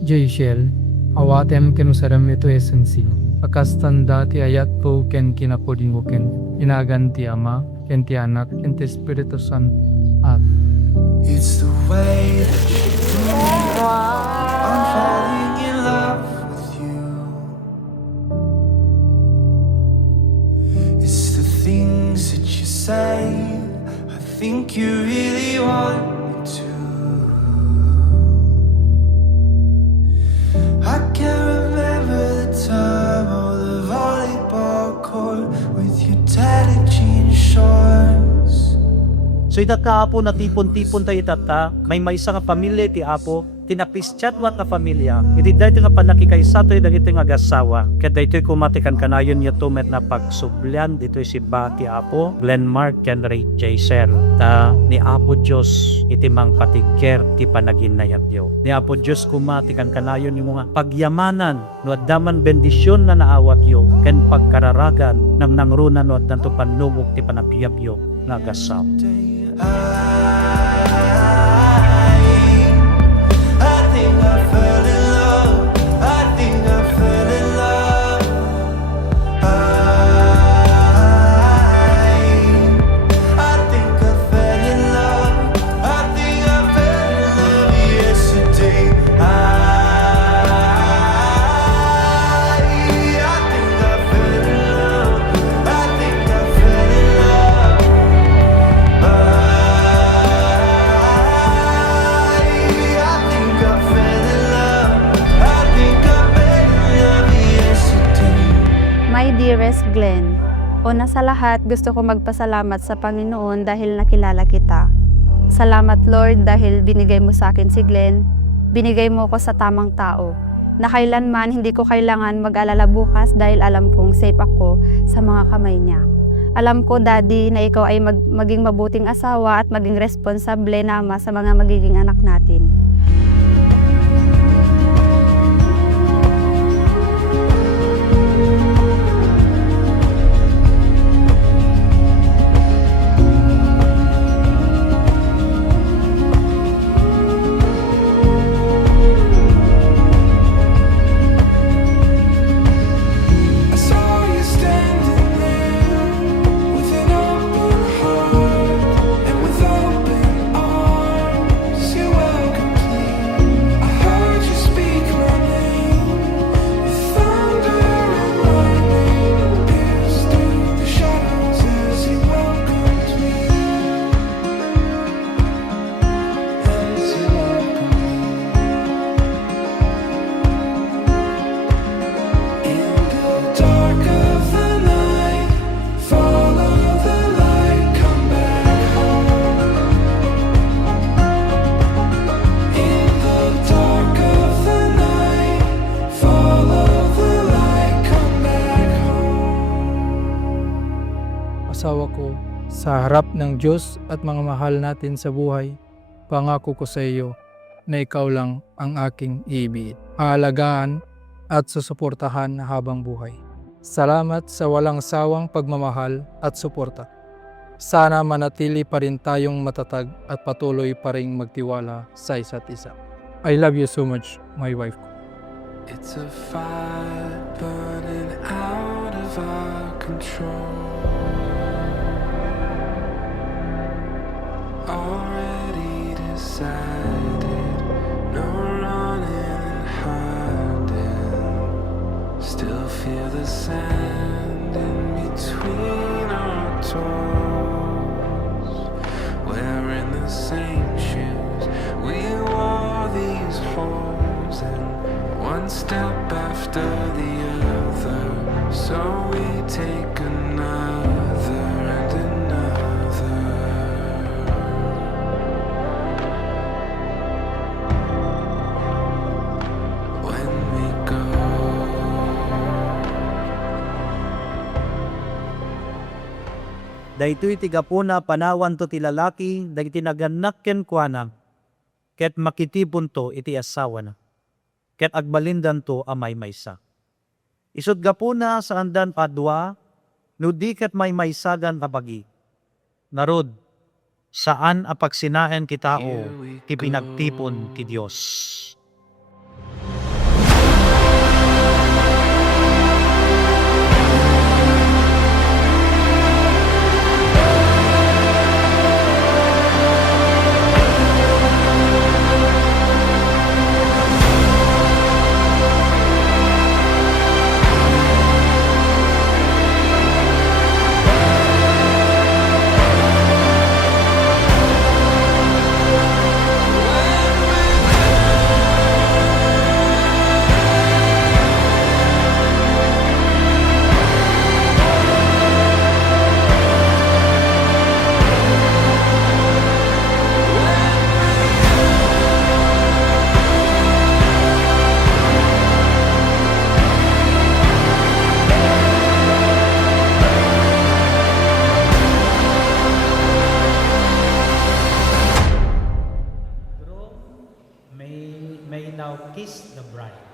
Jayshel, awatem kenusaram ito esensi. Akastanda ti ayat po ken kinapodin mo ken. Inaganti ama, ken ti anak, ken ti Espiritu Santo. It's the way that you do me. I'm falling in love with you. It's the things that you say. I think you really want me to. I can't remember the time or the volleyball court with your tatted jean shorts. So ita ka apo na tipon-tipon tayo itata, may isa nga pamilya iti apo, tinapischat wat na pamilya, iti dahito nga panakikaysa to'y dagito nga agasawa, kaya dahito'y kumatikan kanayon niya tumet na pagsublian, dito'y si Bati apo, Glenmark, ken Ray Jaisel, ta ni apo Diyos, iti mang patigker, ti panaginayabyo. Ni apo Diyos kumatikan kanayon yung mga pagyamanan, no daman bendisyon na naawat yo, ken pagkararagan, ng nangrunan no at nanto panlubog ti panagiyabyo, na agasawa. I think I fell in love. I think I fell in love. I think I fell in love. I think I fell in love yesterday. I think I fell in love. I think I fell in love. My dearest Glenn, una sa lahat gusto ko magpasalamat sa Panginoon dahil nakilala kita. Salamat Lord dahil binigay mo sa akin si Glenn, binigay mo ko sa tamang tao, na kailanman hindi ko kailangan mag-alala bukas dahil alam kong safe ako sa mga kamay niya. Alam ko Daddy na ikaw ay maging mabuting asawa at maging responsable na ama sa mga magiging anak natin. I saw you standing there with an open heart and with open arms. You welcomed me. I heard you speak my name. The thunder and lightning pierced through the shadows as you welcomed me. As you welcomed me. In the dark of the night, follow the light, come back home. In the dark of the night, follow the light, come back home. Asawa ko, sa harap ng Diyos at mga mahal natin sa buhay, pangako ko sa iyo na ikaw lang ang aking iibigin, aalagaan at susuportahan habang buhay. Salamat sa walang sawang pagmamahal at suporta. Sana manatili pa rin tayong matatag at patuloy pa rin magtiwala sa isa't isa. I love you so much, my wife ko. It's a fire burning out of our control. Already decided, no running and hiding. Still feel the sand in between our toes. Wearing the same shoes, we wore these holes in one step after the other. So we take another and another. When we go, Dahito'y tigapuna panawan to ti lalaki, dahiti naganak ken kuana, ket makitipon to iti asawa na, ket agbalindan to amay maysa. Isod gapuna sa andan padwa, no di ket may maysagan kapagi. Narod, saan apagsinaen kitao, ti pinagtipon ti Dios. kiss the bride.